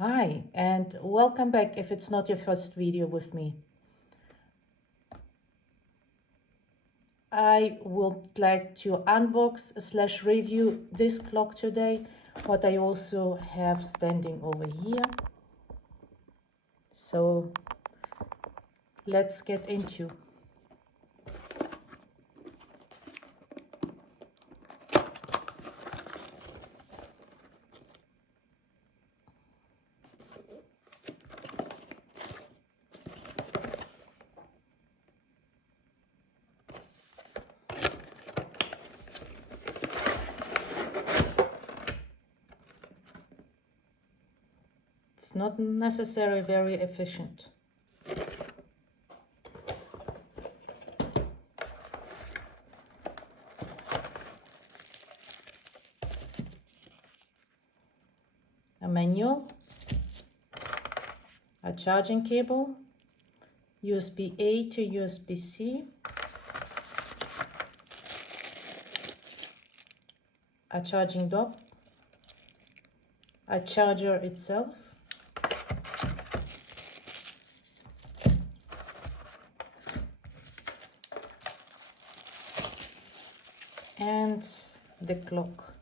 Hi, and welcome back if it's not your first video with me. I would like to unbox slash review this clock today, what I also have standing over here. So let's get into. It's not necessarily very efficient. A manual, a charging cable, USB-A to USB-C, a charging dock, a charger itself, and the clock.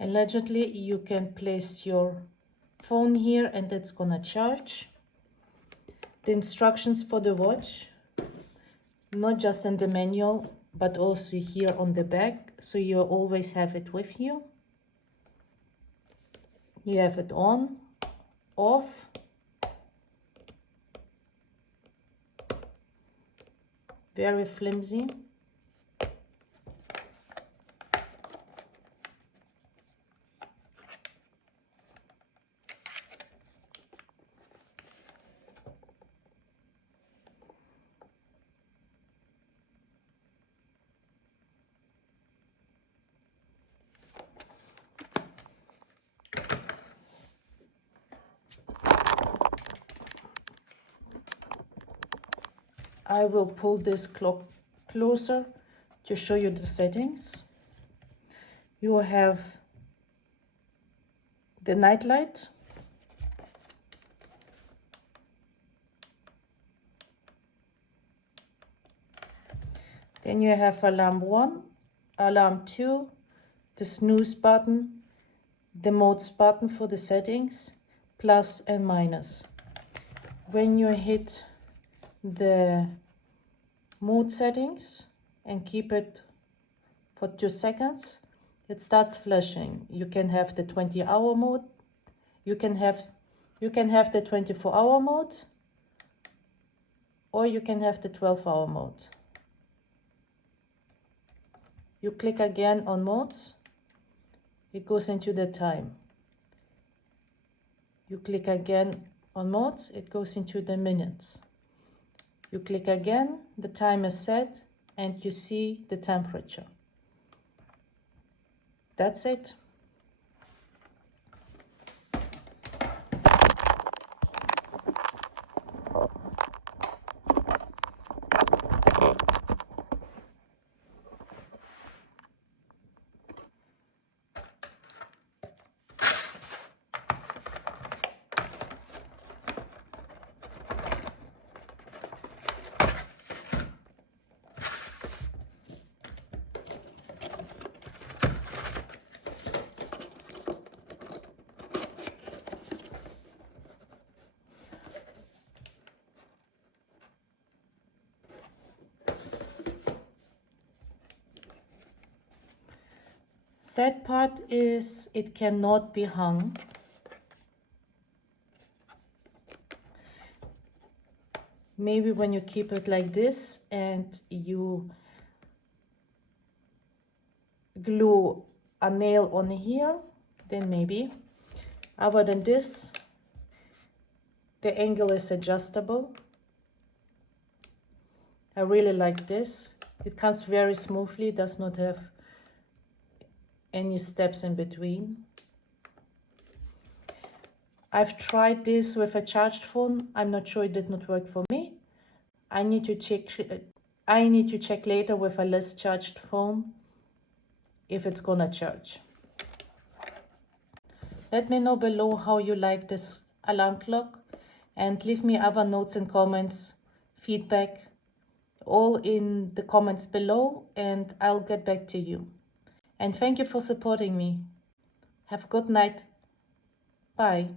Allegedly, you can place your phone here and it's gonna charge. The instructions for the watch, not just in the manual, but also here on the back, so you always have it with you. You have it on, off, very flimsy. I will pull this clock closer to show you the settings. You have the night light, then you have alarm 1, alarm 2, the snooze button, the modes button for the settings, plus and minus. When you hit the mode settings and keep it for 2 seconds, it starts flashing. You can have the 20-hour mode, you can have the 24-hour mode, or you can have the 12-hour mode. You click again on modes, it goes into the time. You click again on modes, it goes into the minutes. You click again, the time is set, and you see the temperature. That's it. Sad part is it cannot be hung. Maybe when you keep it like this and you glue a nail on here, then maybe. Other than this, the angle is adjustable. I really like this. It comes very smoothly, does not have any steps in between. I've tried this with a charged phone. I'm not sure, it did not work for me. I need to check later with a less charged phone if it's gonna charge. Let me know below how you like this alarm clock, and leave me other notes and comments, feedback, all in the comments below, and I'll get back to you. And thank you for supporting me. Have a good night. Bye.